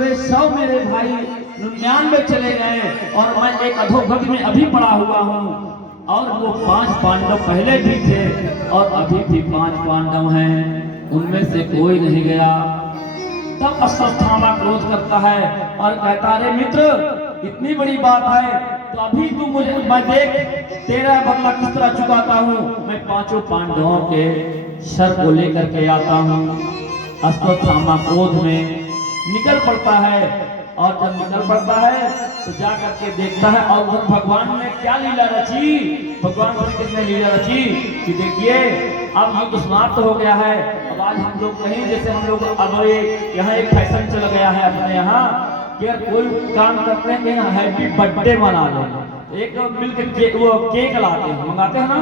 पूरे 100 मेरे भाई 99 चले गए और मैं एक अधोगति में अभी पड़ा हुआ हूँ। और वो 5 पांडव पहले भी थे और अभी भी 5 पांडव हैं, उनमें से कोई नहीं गया। तब अश्वत्थामा क्रोध करता है और कहता, अरे मित्र, इतनी बड़ी बात है तो अभी तू मुझे, मैं देख तेरा बदला किस तरह चुकाता हूँ। मैं 5 पांडवों के सर को लेकर के आता हूँ। अश्वत्थामा क्रोध में निकल पड़ता है और जब निकल पड़ता है तो जा करके देखता है और उधर भगवान ने क्या लीला रची, भगवान श्री कृष्ण ने लीला रची कि देखिए अब युद्ध समाप्त हो गया है। अब आज हम लोग कहीं, जैसे हम लोग अब यहाँ एक फैशन चल गया है अपने यहाँ कि अगर कोई काम करते हैं कि हैप्पी बर्थडे मना लो, एक मिलकर वो केक लाते हैं, मंगाते हैं ना।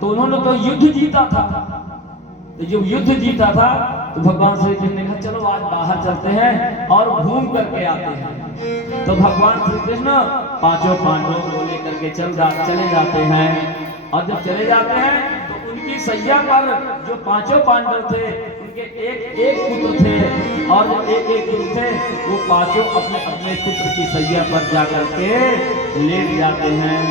तो उन्होंने तो युद्ध जीता था, तो जब युद्ध जीता था तो भगवान श्री कृष्ण ने कहा चलो आज बाहर चलते हैं और घूम करके आते हैं। तो भगवान श्री कृष्ण 5 पांडवों को लेकर के चले जाते हैं। और जब चले जाते हैं तो उनकी सैया पर जो 5 पांडव थे उनके एक पुत्र थे और जो एक पुत्र थे वो 5 अपने अपने पुत्र की सैया पर जाकर के लेट जाते हैं।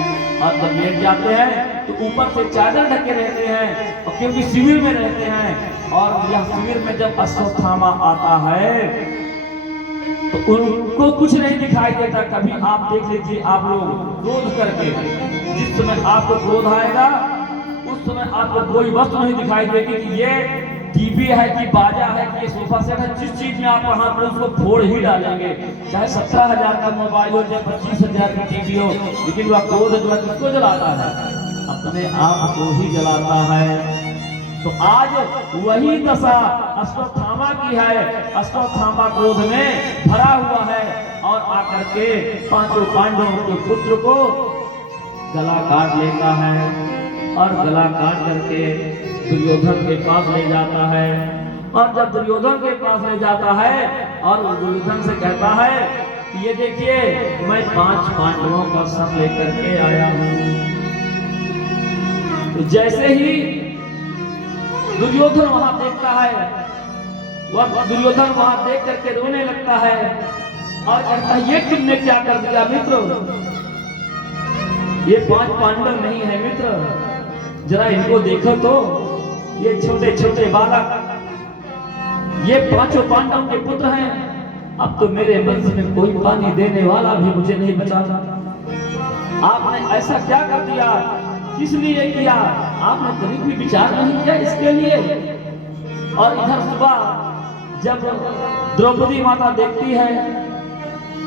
और जब लेट जाते हैं तो ऊपर से चादर ढके रहते हैं और क्योंकि शिविर में रहते हैं। और यह शिविर में जब अश्वत्थामा आता है तो उनको कुछ नहीं दिखाई देता। कभी आप देख लीजिए, आप लोग क्रोध करके, जिस समय आपको क्रोध आएगा उस समय आपको कोई वस्तु नहीं दिखाई देगी कि ये टीवी है कि बाजा है कि ये सोफा सेट है। जिस चीज में आप वहां पर उसको फोड़ ही डालेंगे, चाहे 17,000 का मोबाइल हो, चाहे 25,000 की टीवी हो, लेकिन वह क्रोध जो है किसको जलाता है? अपने आप को ही जलाता है। तो आज वही दशा अश्वत्थामा की है। अश्वत्थामा क्रोध में भरा हुआ है और आकर के 5 पांडवों के पुत्र को गला काट लेता है और गला काट करके दुर्योधन के पास ले जाता है। और जब दुर्योधन के पास ले जाता है और दुर्योधन से कहता है कि ये देखिए मैं 5 पांडवों का सर लेकर के आया हूं। तो जैसे ही दुर्योधन वहां देखता है, वह दुर्योधन वहां देख करके रोने लगता है और कहता है ये तुमने क्या कर दिया मित्र, ये 5 पांडव नहीं है मित्र, जरा इनको देखो तो, ये छोटे छोटे बालक, ये 5 पांडव के पुत्र हैं। अब तो मेरे वंश में कोई पानी देने वाला भी मुझे नहीं बचा। आपने ऐसा क्या कर दिया, किस लिए किया? आपने कभी भी विचार नहीं किया इसके लिए। और इधर सुबह जब द्रौपदी माता देखती है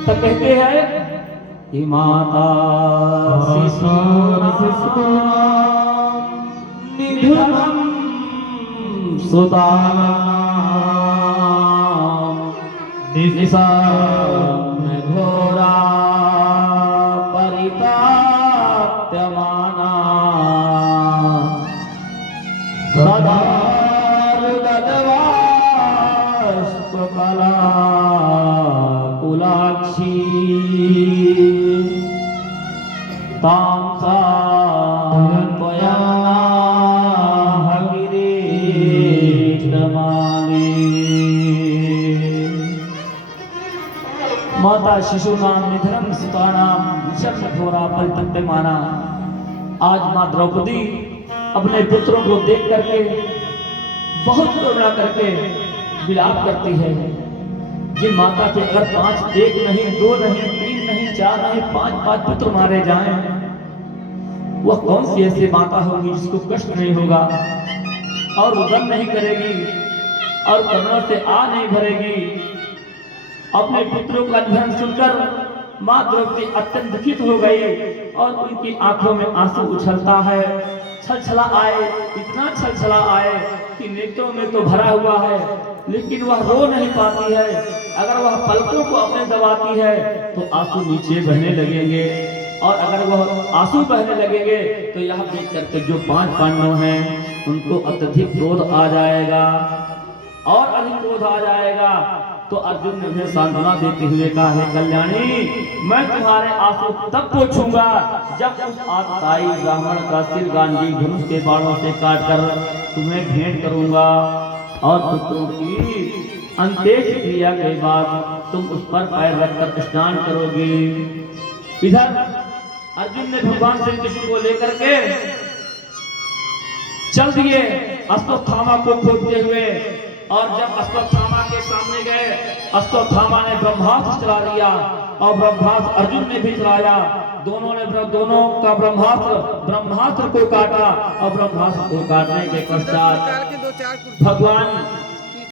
तो कहते हैं कि माता निधनम सुता घोरा परिताप्यमाना सदारुदवाष्पकला कुलाक्षी तां सान्त्वया माता शिशूनां निधनम सुतानां घोरा परितप्यमाना। आज मां द्रौपदी अपने पुत्रों को देख करके बहुत करुणा करके विलाप करती है। जिन माता के अगर 5, 1 नहीं, 2 नहीं, 3 नहीं, 4 नहीं, 5 पुत्र मारे जाएं, वह कौन सी ऐसी माता होगी जिसको कष्ट नहीं होगा और वो गम नहीं करेगी और करुणा से आ नहीं भरेगी। अपने पुत्रों का निधन सुनकर मां द्रौपदी अत्यंत दुखित हो गई और उनकी आंखों में आंसू उछलता है, छलछला आए, इतना छलछला आए कि नेत्रों में तो भरा हुआ है लेकिन वह रो नहीं पाती है। अगर वह पलकों को अपने दबाती है तो आंसू नीचे बहने लगेंगे और अगर वह आंसू बहने लगेंगे तो यह देख करके जो 5 पांडव हैं उनको अत्यधिक क्रोध आ जाएगा और अधिक क्रोध आ जाएगा। तो अर्जुन ने उन्हें सांत्वना देते हुए कहा, है कल्याणी, मैं तुम्हारे आंसू तब पोंछूंगा जब उस आतताई ब्राह्मण का सिर गांधी धनुष के बाणों से काटकर तुम्हें भेंट करूंगा और पुत्रों की अंत्येष्टि क्रिया के बाद तुम उस पर पैर रखकर स्नान करोगे। इधर अर्जुन ने भगवान श्री कृष्ण को लेकर के चल दिए अश्वत्थामा को खोजते हुए। और जब अश्वत्थामा के सामने गए, अश्वत्थामा ने ब्रह्मास्त्र चला दिया और ब्रह्मास्त्र अर्जुन ने भी चलाया। दोनों का ब्रह्मास्त्र को काटा और ब्रह्मास्त्र को काटने के पश्चात भगवान